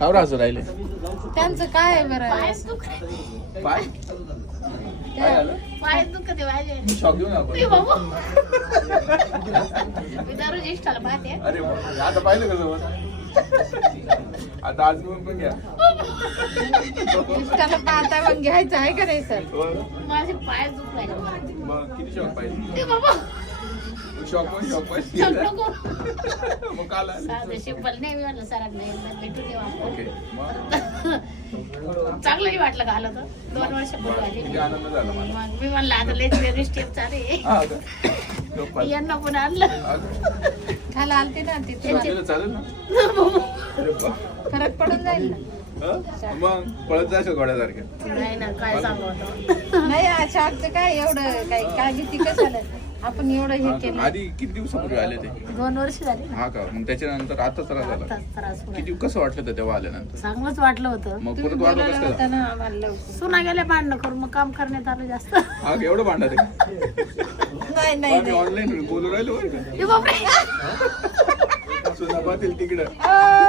कावर हसू राहिले त्यांचं काय आहे बरं पाय काय झालं पाय दुखते माझे. मी शॉक घेऊन आपण मी बाबा मी दररोज इष्टाला पाहते. अरे बापरे, आता पाहिलं का जवळ आता आज पण घ्या इष्टाला पाहता मग घ्यायचं आहे का नाही सर? माझे पाय दुखले. मग किती शॉक पाहिजे ए बाबा शॉक पाहिजे चल नको. मग काल साधं सिंपल नाही. मी म्हणलं सरांना एकदा भेटून येऊ आपण. ओके मग चांगलंही वाटलं का आलं तर 2 वर्षापूर्वी आली. किती आनंद झाला मला मग मी म्हणलं आता लेच वेगळी स्टेप चालू आहे. हा का? झोपायला. यांना पण आणलं. हा का? काल आलते ना तिथे चालेल चालेल ना अरे बा. फरक पडून जाईल ना. हं? मग पळत जायचं घोड्यासारख्या नाही ना काय सांगू आता. नाही शाळेचं काय एवढं काही काळजी कशाला आपण एवढं हे हा का? केलं. आधी किती दिवसापूर्वी आले ते 2 वर्ष झाली ना. हा का मग त्याच्यानंतर आता त्रास झाला आताच त्रास होतो. किती कसं वाटलं होतं तेव्हा आल्यानंतर चांगलंच वाटलं होतं. मग तुम्ही परत वाढलं बोलायला कसं होता काय ना आम्हाला लवकर. सुना गेल्या भांडणं करून मग काम करण्यात आलं जास्त. हा का? एवढं भांडा ते नाही नाही आम्ही ऑनलाईन बोलू राहिलो बरं का ए बापरे. सुना पाहतील तिकडं अं,